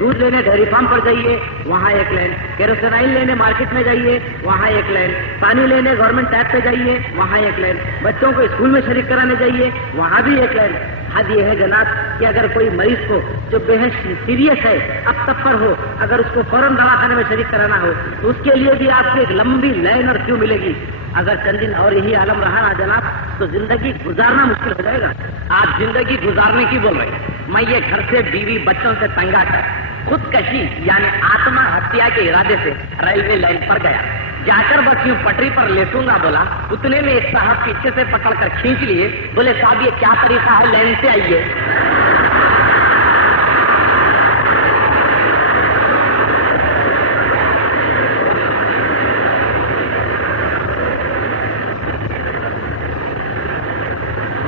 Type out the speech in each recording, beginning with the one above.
दूध लेने dairy farm पर जाइए, वहाँ एक लाइन। केरोसिन लेने मार्केट में जाइए, वहाँ एक लाइन। पानी लेने गवर्नमेंट टैप पे जाइए, वहाँ एक लाइन। बच्चों को स्कूल में शरीक कराने जाइए, वहाँ भी एक लाइन। हद ये है जनाब कि अगर कोई मरीज को जो बेहद सीरियस है, अब तक पर हो, अगर उसको फौरन दवाखाने में शरीक कराना हो तो उसके लिए भी आपको एक लंबी लाइन और क्यों मिलेगी। अगर चंद दिन और यही आलम रहा ना जनाब तो जिंदगी गुजारना मुश्किल हो जाएगा। आप जिंदगी गुजारने की बोल रहे हैं? मैं ये घर से बीवी बच्चों से तंगा कर खुदकशी यानी आत्महत्या के इरादे से रेलवे लाइन पर गया। जाकर बस यूं पटरी पर लेटूंगा बोला, उतने में एक साहब पीछे से पकड़कर खींच लिए। बोले साहब ये क्या तरीका है, लाइन से आइए।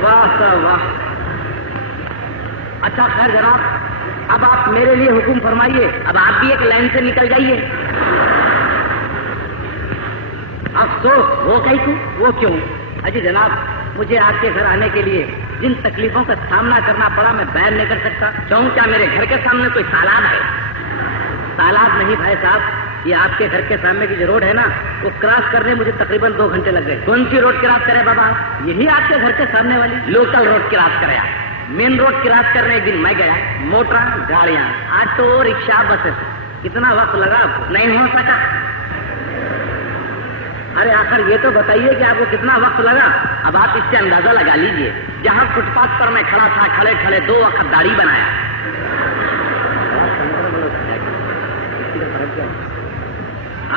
वाह सर वाह। अच्छा खैर जनाब, अब आप मेरे लिए हुक्म फरमाइए, अब आप भी एक लाइन से निकल जाइए। अफसोस वो कैसे, वो क्यों? अजी जनाब, मुझे आपके घर आने के लिए जिन तकलीफों का सामना करना पड़ा मैं बयान नहीं कर सकता। क्यों, क्या मेरे घर के सामने कोई तालाब है? तालाब नहीं भाई साहब, ये आपके घर के सामने की जो रोड है ना, वो क्रॉस करने मुझे तकरीबन 2 घंटे लग गए। कौन सी रोड क्रॉस करे बाबा? यही आपके घर के सामने वाली लोकल रोड क्रॉस करे। मेन रोड क्रॉस करने एक दिन मैं गया, मोटर गाड़ियां, ऑटो, रिक्शा, बसेस, कितना वक्त लगा आपको? नहीं हो सका। अरे आखिर ये तो बताइए कि आपको कितना वक्त लगा? अब आप इससे अंदाजा लगा लीजिए। जहां फुटपाथ पर मैं खड़ा था, खड़े खड़े 2 वक्त दाढ़ी बनाया।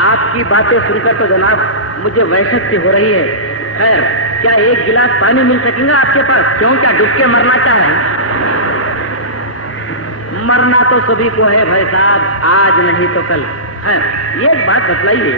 आपकी बातें सुनकर तो जनाब मुझे वहशत सी हो रही है। खैर, क्या एक गिलास पानी मिल सकेगा आपके पास? क्यों, क्या डूब के मरना चाह रहे हैं? मरना तो सभी को है भाई साहब, आज नहीं तो कल। है ये एक बात बतलाइए,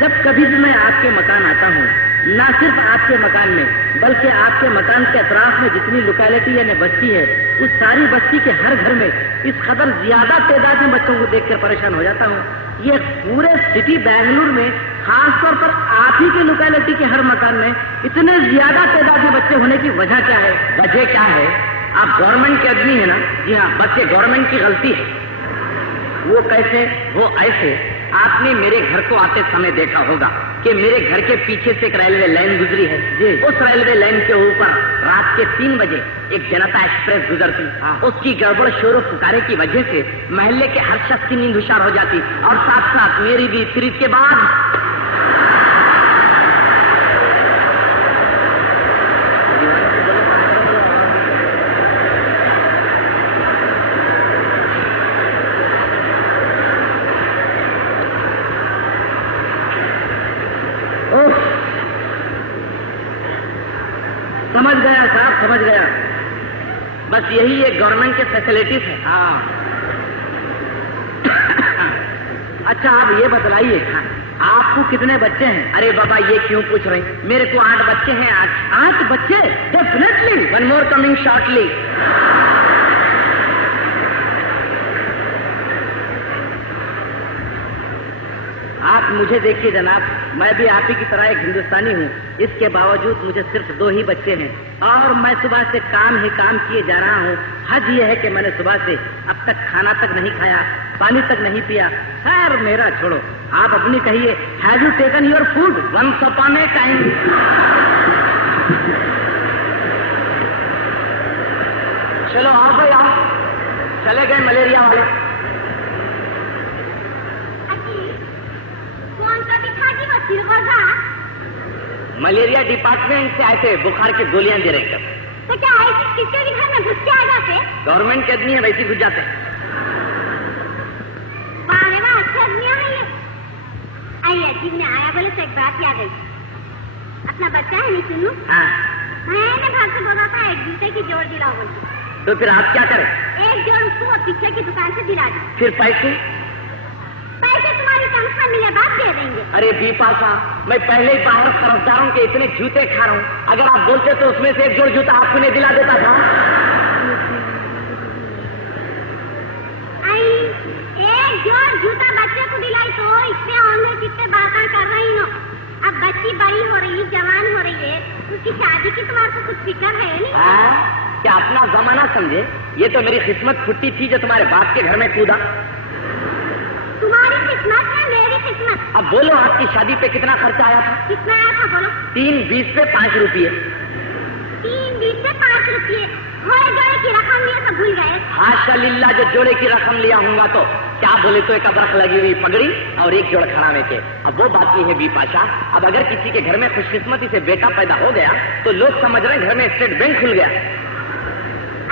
जब कभी भी मैं आपके मकान आता हूँ, ना सिर्फ आपके मकान में बल्कि आपके मकान के अतराफ में जितनी लोकेलिटी यानी बस्ती है, उस सारी बस्ती के हर घर में इस कदर ज्यादा तादाद में बच्चों को देखकर परेशान हो जाता हूँ। ये पूरे सिटी बेंगलुरु में खासतौर पर आप ही के लोकेलिटी के हर मकान में इतने ज्यादा तादाद में बच्चे होने की वजह क्या है? वजह क्या है? आप गवर्नमेंट के आदमी है ना? जी हाँ। बच्चे गवर्नमेंट की गलती है। वो कैसे? वो ऐसे, आपने मेरे घर को आते समय देखा होगा कि मेरे घर के पीछे से एक रेलवे लाइन गुजरी है जी। उस रेलवे लाइन के ऊपर रात के 3 बजे एक जनता एक्सप्रेस गुजरती। उसकी गड़बड़ शोर पुकारे की वजह से महल्ले के हर शख्स की नींद हुशार हो जाती और साथ साथ मेरी भी। फिर इसके बाद समझ गया साहब, समझ गया। बस यही एक गवर्नमेंट के फैसिलिटीज है। हाँ। अच्छा आप ये बतलाइए, आपको कितने बच्चे हैं? अरे बाबा ये क्यों पूछ रहे? मेरे को 8 बच्चे हैं आज। 8 बच्चे? Definitely. One more coming shortly. आप मुझे देखिए जनाब, मैं भी आप ही की तरह एक हिंदुस्तानी हूँ। इसके बावजूद मुझे सिर्फ 2 ही बच्चे हैं और मैं सुबह से काम ही काम किए जा रहा हूँ। हद ये है कि मैंने सुबह से अब तक खाना तक नहीं खाया, पानी तक नहीं पिया। खैर मेरा छोड़ो, आप अपनी कहिए। Have you taken your food? Once upon a time. चलो आओ भाई आओ। चले गए मलेरिया वाले। मलेरिया डिपार्टमेंट से आए थे, बुखार की गोलियां दे रहे हैं। तो क्या ऐसे किसके भी घर में घुस के आ जाते? गवर्नमेंट के आदमी है, वैसे घुस जाते हैं। बारे में अच्छे आदमी है ये। आइए अजीब ने आया बोले तो एक बात याद आई। अपना बच्चा है नहीं सुनू? हाँ। मैंने घर से बोला था एक जूते की जोड़ दिलाओ बोल। तो फिर आप क्या करें? एक जोड़ उसको वो पीछे की दुकान से दिला दी। फिर पैसे? पैसे तुम्हारी तनख्वाह मिले बाद दे देंगे। अरे बीपाशा, मैं पहले ही बाहर खरीदारों के इतने जूते खा रहा हूँ, अगर आप बोलते तो उसमें से एक जोड़ जूता आपको नहीं दिला देता था। एक जोड़ जूता बच्चे को दिलाई तो इतने ऑनलाइन कितने बातें कर रही हो। अब बच्ची बड़ी हो रही, जवान हो रही है, उसकी शादी की तुम्हारे को कुछ फिक्र है नहीं? क्या अपना जमाना समझे? ये तो मेरी किस्मत फुट्टी थी जो तुम्हारे बाप के घर में कूदा। तुम्हारी किस्मत है मेरी किस्मत। अब बोलो, आपकी शादी पे कितना खर्चा आया था? कितना आया था बोलो? 3 20 पे 5 रुपये। 3 20 पे 5 रुपये? जोड़े की रकम लिया तो भूल गए? हाशा लिल्ला, जो जोड़े की रकम लिया होगा तो क्या बोले तो एक अबरख लगी हुई पगड़ी और एक जोड़ खड़ावे के। अब वो बात नहीं है बिपाशा। अब अगर किसी के घर में खुशकिस्मती से बेटा पैदा हो गया तो लोग समझ रहे हैं घर में स्टेट बैंक खुल गया।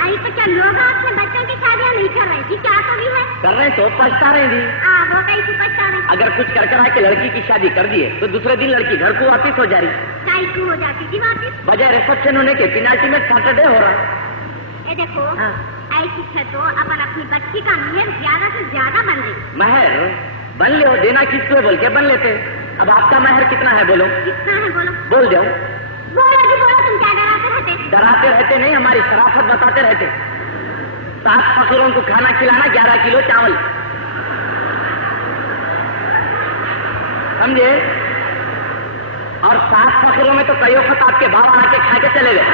अरे तो क्या लोग अपने बच्चों की शादियां नहीं कर रहे थी? क्या तो भी है कर रहे तो पछता रहे थी। वो कैसे पछता रहे? अगर कुछ कर करा के लड़की की शादी कर दिए तो दूसरे दिन लड़की घर को वापिस हो जा रही। काई हो जाती थी वापिस? बजाय रिसेप्शन होने के पेनाल्टी में सैटरडे हो रहा है। ये देखो, ऐसी है तो अपन अपनी बच्ची का मेहर ज्यादा से ज्यादा बन ले। महर बन लो, देना किसको बोल के बन लेते। अब आपका महर कितना है बोलो? कितना है बोलो? बोल दो। बोलो जी बोलो, तुम क्या डराते रहते? डराते रहते नहीं, हमारी शराफत बताते रहते। 7 फकीरों को खाना खिलाना, 11 किलो चावल, समझे? और 7 फकीरों में तो कई वक्त आपके बाबा आके खा के चले गए।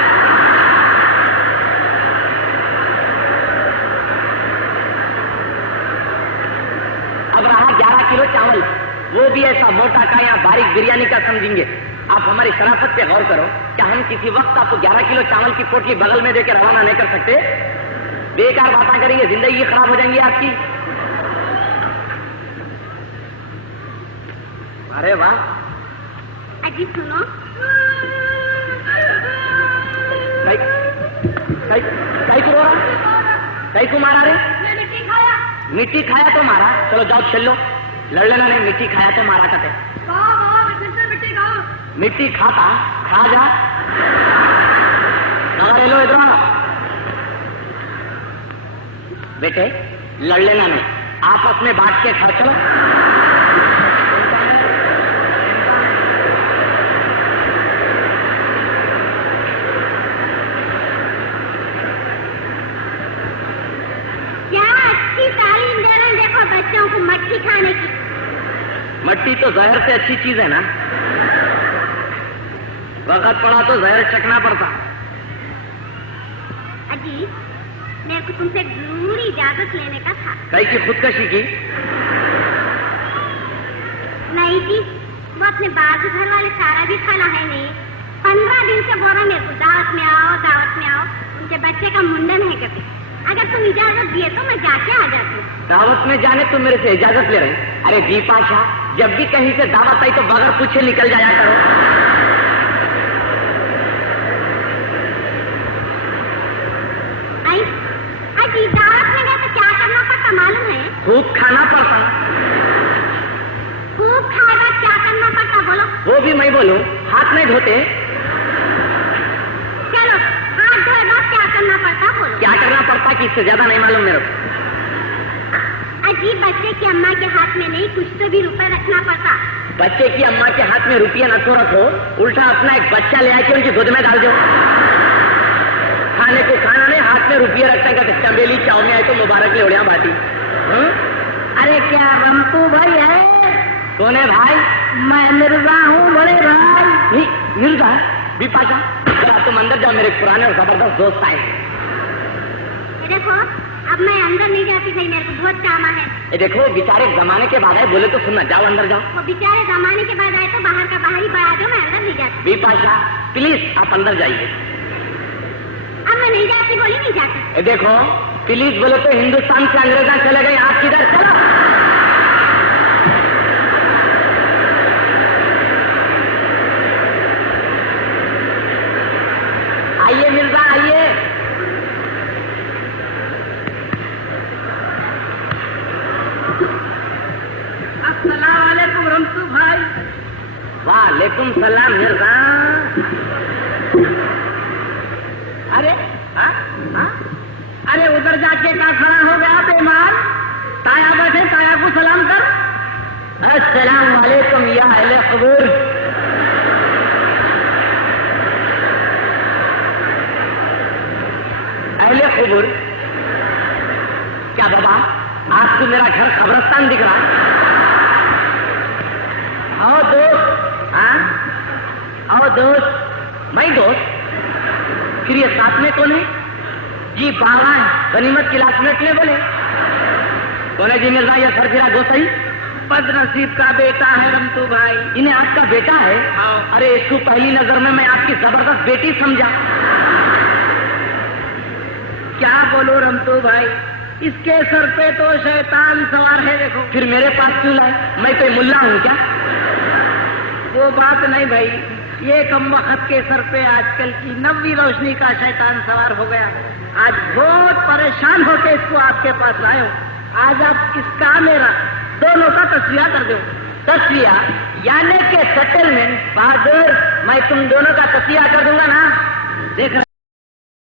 अब रहा 11 किलो चावल, वो भी ऐसा मोटा का या बारीक बिरयानी का समझेंगे। आप हमारी शराफत पे गौर करो, क्या हम किसी वक्त आपको 11 किलो चावल की पोटली बगल में देकर रवाना नहीं कर सकते? बेकार बातें करेंगे, जिंदगी खराब हो जाएंगी आपकी। अरे वाह। अजी सुनो, कई को रो रहा, कई को मारा रे? मिट्टी खाया। मिट्टी खाया तो मारा? चलो जाओ चल लो, लड़ लेना नहीं। मिट्टी खाया तो मारा कहते। मिट्टी खाओ। मिट्टी खाता, खा जा। ले लो इधर आओ। बेटे लड़ लेना नहीं, आप अपने बात के खा चलो। क्या अच्छी तालीम दे रहे हैं, देखो बच्चों को मट्टी खाने की। मट्टी तो जहर से अच्छी चीज है ना। वक्त पड़ा तो जहर चखना पड़ता। अजी मेरे को तुमसे जरूरी इजाजत लेने का था। कई की खुदकशी की? नहीं जी, वो अपने बाजू घर वाले सारा भी खाना है नहीं। 15 दिन से बोल रहे मेरे को दावत में आओ, दावत में आओ। उनके बच्चे का मुंडन है कभी। अगर तुम इजाजत दिए तो मैं जाके आ जाती हूँ। दावत में जाने तुम मेरे से इजाजत ले रहे? अरे दीपाशा, जब भी कहीं से दावत आई तो बगैर पूछे निकल जाया करो। अजी दावत में गए तो क्या करना पड़ता मालूम है? खूब खाना पड़ता। खूब खाएगा, क्या करना पड़ता बोलो? वो भी मैं बोलूं, हाथ नहीं धोते? चलो हाथ धोएगा, क्या करना पड़ता बोलो? क्या करना पड़ता कि इससे ज्यादा नहीं मालूम मेरे को। अजी बच्चे की अम्मा के हाथ में नहीं, कुछ तो भी रुपए रखना पड़ता। बच्चे की अम्मा के हाथ में रुपया न तो रखो, उल्टा अपना एक बच्चा ले आके उनकी गोद में डाल दो। खाने को खाना नहीं, हाथ में रुपये रखने का चमेली चाव में आए तो मुबारक ले उड़िया बाटी। अरे क्या रंपू भाई है? कौन है भाई? मैं मिर्जा हूँ बड़े भाई। नहीं मिर्जा? बिपाशा जरा तुम अंदर जाओ, मेरे पुराने और जबरदस्त दोस्त आए। देखो अब मैं अंदर नहीं जाती भाई, मेरे को बहुत काम है। ये देखो बेचारे जमाने के बाद आए, बोले तो सुनना, जाओ अंदर जाओ। वो बेचारे जमाने के बाद आए तो बाहर का बाहर ही बढ़ा दो, मैं अंदर नहीं जाती। बिपाशा प्लीज आप अंदर जाइए। अब मैं नहीं जाती, बोली नहीं जाती। ये देखो प्लीज बोले तो हिंदुस्तान से अंग्रेजा चले गए, आप किधर? चलो आइए मिर्जा आइए। अस्सलाम वालेकुम रमसू भाई। वालेकुम सलाम मिर्जा। अरे हाँ हाँ, अरे उधर जाके क्या खड़ा हो गया बेमान? ताया बैठे, ताया को सलाम कर। अस्सलाम वालेकुम या अहले क़बूर। अहले क़बूर क्या बाबा, आपको मेरा घर कब्रिस्तान दिख रहा है? आओ दोस्त। हाँ आओ दोस्त। मैं दोस्त? फिर ये साथ में कौन है? जी 12 है, गनीमत की लाश में ले बोले। बोले जी मिर्जा ये सर फिरा गोसाई बदनसीब का बेटा है रमतू भाई। इन्हें आपका बेटा है? अरे इसको पहली नजर में मैं आपकी जबरदस्त बेटी समझा। क्या बोलो रमतू भाई, इसके सर पे तो शैतान सवार है देखो। फिर मेरे पास क्यों लाए? मैं कोई मुल्ला हूँ क्या? वो बात नहीं भाई, ये कमबख्त के सर पे आजकल की नवी रोशनी का शैतान सवार हो गया। आज बहुत परेशान होकर इसको आपके पास लाए हूँ। आज आप इसका मेरा दोनों का तस्वीर कर दो। तस्वीर यानी के सेटलमेंट? बहादुर मैं तुम दोनों का तस्वीर कर दूंगा ना। देख